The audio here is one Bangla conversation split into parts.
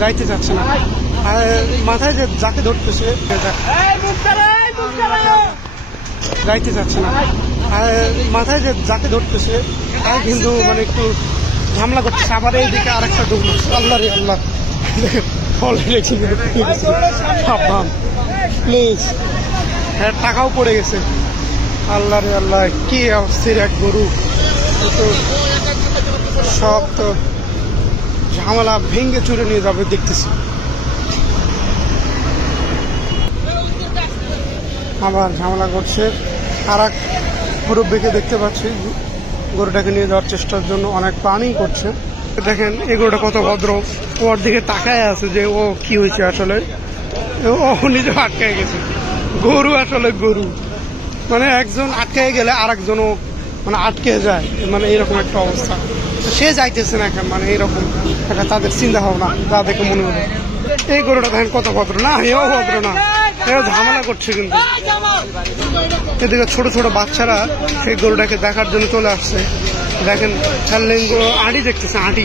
যাইতে চাচ্ছে না, আর মাথায় যে যাকে ধরতেছে যাইতে চাচ্ছে না, আর মাথায় যে যাকে ধরতেছে তাই কিন্তু মানে একটু ঝামেলা করতেছে। আবার এইদিকে আরেকটা ঢুকলো, আল্লাহ রে আল্লাহ, প্লিজ, হ্যাঁ টাকাও পড়ে গেছে। আল্লাহ রে আল্লাহ, কি অস্থির এক গরু, সব তো ঝামেলা ভেঙে চুরে নিয়ে যাবে দেখতেছি। আবার ঝামেলা করছে। আর এক মুরব্বীকে দেখতে পাচ্ছি গরুটাকে নিয়ে যাওয়ার চেষ্টার জন্য অনেক পানি করছে। দেখেন এই গরুটা কত ভদ্র, ওর দিকে তাকায় আছে যে ও কি হয়েছে, আসলে ও নিজে আটকায় গেছে। গরু আসলে গরু, মানে একজন আটকায় গেলে আর একজনও মানে আটকে যায়, মানে এরকম একটা অবস্থা। সে যাইতেছে না এখন, মানে এরকম একটা তাদের চিন্তা ভাবনা, যা দেখে মনে হলো। এই গরুটা দেখেন কত ভদ্র, না এও ভদ্র না, এও ঝামেলা করছে। কিন্তু এদিকে ছোট ছোট বাচ্চারা সেই গরুটাকে দেখার জন্য চলে আসছে। দেখেন আঁটি দেখতেছে, আঁটি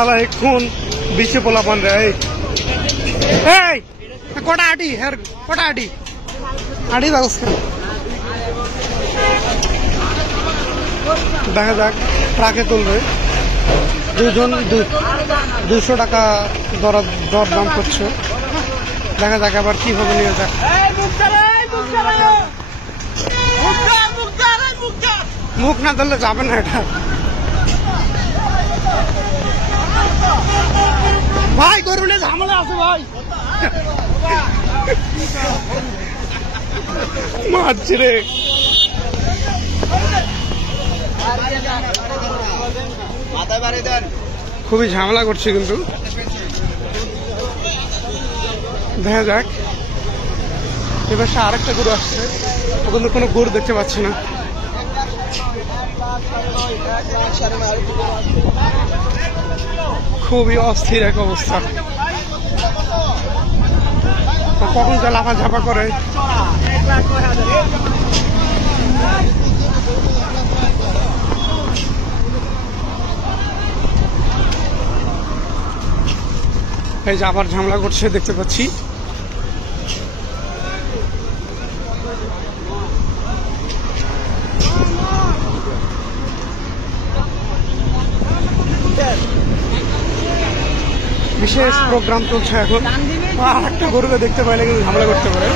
আবার এখন বিছে পোলা পান রে, এই কটা আঁটি, হ্যাঁ কটা আঁটি, আঁটি ব্যবস্থা দেখা যাক। ট্রাকে তুলবে, দুজন 200 টাকা দর দাম করছে। দেখা যাক আবার কিভাবে নিয়ে যাক। মুখ না ধরলে যাবে না এটা। ভাই গরু নিয়ে ঝামেলা আছে ভাই, মারছি রে। খুবই ঝামেলা করছে কিন্তু, দেখা যাক। এবার সে আরেকটা গরু আসছে, ওখানে কোনো গরু দেখতে পাচ্ছি না। খুবই অস্থির এক অবস্থা, কখন যা লাফা ঝাপা করে। এই যে আবার ঝামেলা করছে দেখতে পাচ্ছি। বিশেষ প্রোগ্রাম চলছে এখন, একটা গরুকে দেখতে পাইলে কিন্তু ঝামেলা করতে পারে।